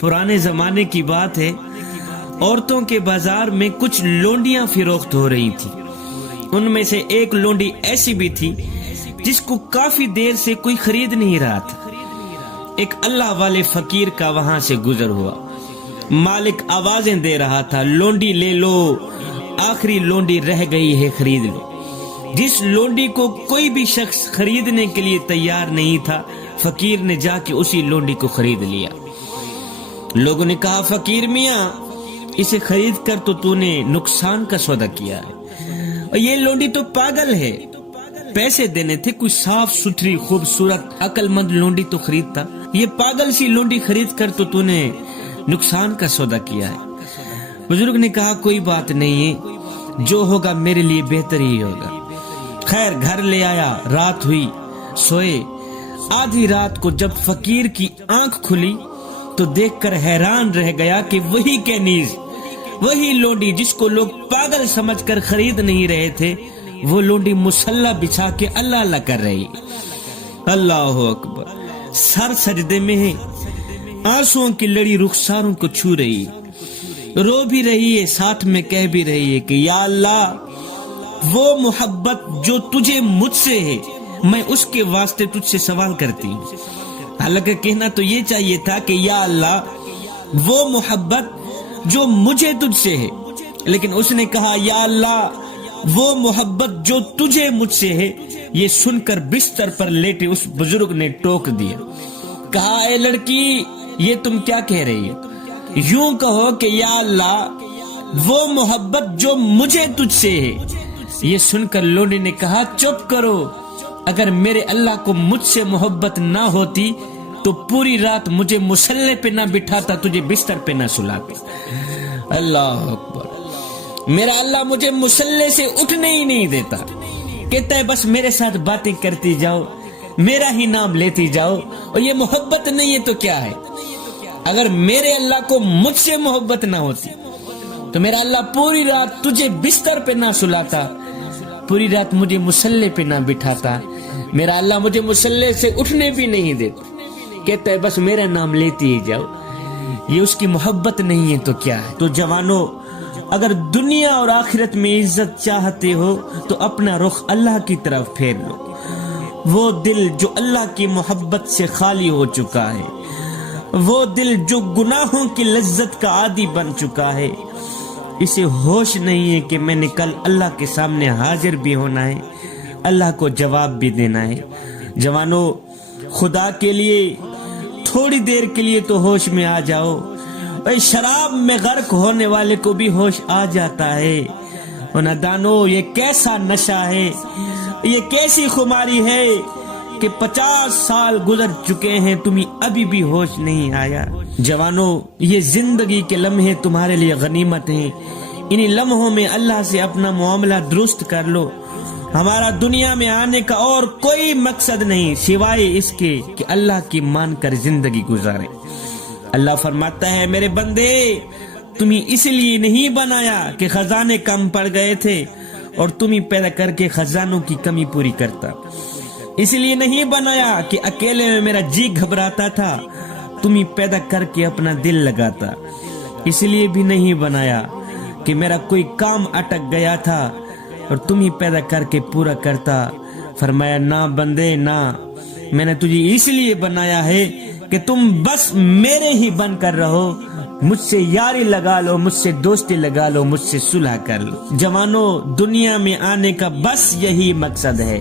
पुराने जमाने की बात है, औरतों के बाजार में कुछ लोंडियां फिरोख्त हो रही थी। उनमें से एक लोंडी ऐसी भी थी जिसको काफी देर से कोई खरीद नहीं रहा था। एक अल्लाह वाले फकीर का वहां से गुजर हुआ। मालिक आवाजें दे रहा था, लोंडी ले लो, आखिरी लोंडी रह गई है, खरीद लो। जिस लोंडी को कोई भी शख्स खरीदने के लिए तैयार नहीं था, फकीर ने जाके उसी लोंडी को खरीद लिया। लोगों ने कहा, फकीर मियाँ, इसे खरीद कर तो तूने नुकसान का सौदा किया है, और ये लोंडी तो पागल है। पैसे देने थे, कोई साफ सुथरी खूबसूरत अक्लमंद लोंडी तो खरीदता। ये पागल सी लोंडी खरीद कर तो तूने नुकसान का सौदा किया है। बुजुर्ग ने कहा, कोई बात नहीं है, जो होगा मेरे लिए बेहतर ही होगा। खैर, घर ले आया, रात हुई, सोए। आधी रात को जब फकीर की आंख खुली तो देखकर हैरान रह गया कि वही कैनीज, वही लोंडी जिसको लोग पागल समझकर खरीद नहीं रहे थे, वो लोंडी मुसल्ला बिछा के अल्लाह अल्लाह कर रही। अल्लाह अकबर। सर सजदे में है, आंसुओं की लड़ी रुखसारों को छू रही, रो भी रही है, साथ में कह भी रही है कि या अल्लाह, वो मोहब्बत जो तुझे मुझसे है, मैं उसके वास्ते तुझसे सवाल करती हूँ। हालांकि कहना तो ये चाहिए था कि या अल्लाह, वो मोहब्बत जो मुझे तुझसे है, लेकिन उसने कहा या अल्लाह, वो मोहब्बत जो तुझे मुझसे है। ये सुनकर बिस्तर पर लेटे उस बुजुर्ग ने टोक दिया, कहा, ए लड़की, ये तुम क्या कह रही हो? यूं कहो कि या अल्लाह, वो मोहब्बत जो मुझे तुझसे है। ये सुनकर लोंडी ने कहा, चुप करो, अगर मेरे अल्लाह को मुझसे मोहब्बत ना होती तो पूरी रात मुझे मुसल्ले पे ना बिठाता, तुझे बिस्तर पे ना सुलाता। अल्लाह अकबर। मेरा अल्लाह मुझे मुसल्ले से उठने ही नहीं देता, कहता है बस मेरे साथ बातें करती जाओ, मेरा ही नाम लेती जाओ, और ये मोहब्बत नहीं है तो क्या है? अगर मेरे अल्लाह को मुझसे मोहब्बत ना होती तो मेरा अल्लाह पूरी रात तुझे बिस्तर पे ना सुलाता, पूरी रात मुझे मुसल्ले पे ना बिठाता। मेरा अल्लाह मुझे मुसल्ले से उठने भी नहीं देता, कहता है बस मेरा नाम लेती ही जाओ। ये उसकी मोहब्बत नहीं है तो क्या है? तो जवानों, अगर दुनिया और आखिरत में इज्जत चाहते हो तो अपना रुख अल्लाह की तरफ फेर लो। वो दिल जो अल्लाह की मोहब्बत से खाली हो चुका है, वो दिल जो गुनाहों की लज्जत का आदी बन चुका है, इसे होश नहीं है कि मैंने कल अल्लाह के सामने हाजिर भी होना है, अल्लाह को जवाब भी देना है। जवानों, खुदा के लिए थोड़ी देर के लिए तो होश में आ जाओ। और शराब में गर्क होने वाले को भी होश आ जाता है। और नादानो, ये कैसा नशा है, ये कैसी खुमारी है कि 50 साल गुजर चुके हैं, तुम्हें अभी भी होश नहीं आया। जवानों, ये जिंदगी के लम्हे तुम्हारे लिए गनीमत हैं। इन्हीं लम्हों में अल्लाह से अपना मामला दुरुस्त कर लो। हमारा दुनिया में आने का और कोई मकसद नहीं सिवाय इसके कि अल्लाह की मानकर जिंदगी गुजारे। अल्लाह फरमाता है, मेरे बंदे, तुम्हें इसलिए नहीं बनाया कि खजाने कम पड़ गए थे और तुम्हें पैदा करके खजानों की कमी पूरी करता। इसलिए नहीं बनाया कि अकेले में मेरा जी घबराता था, तुम्हें पैदा करके अपना दिल लगाता। इसलिए भी नहीं बनाया कि मेरा कोई काम अटक गया था और तुम्हें पैदा करके पूरा करता। फरमाया, ना बंदे ना, मैंने तुझे इसलिए बनाया है कि तुम बस मेरे ही बनकर रहो, मुझसे यारी लगा लो, मुझसे दोस्ती लगा लो, मुझसे सुलह कर लो। जवानों, दुनिया में आने का बस यही मकसद है।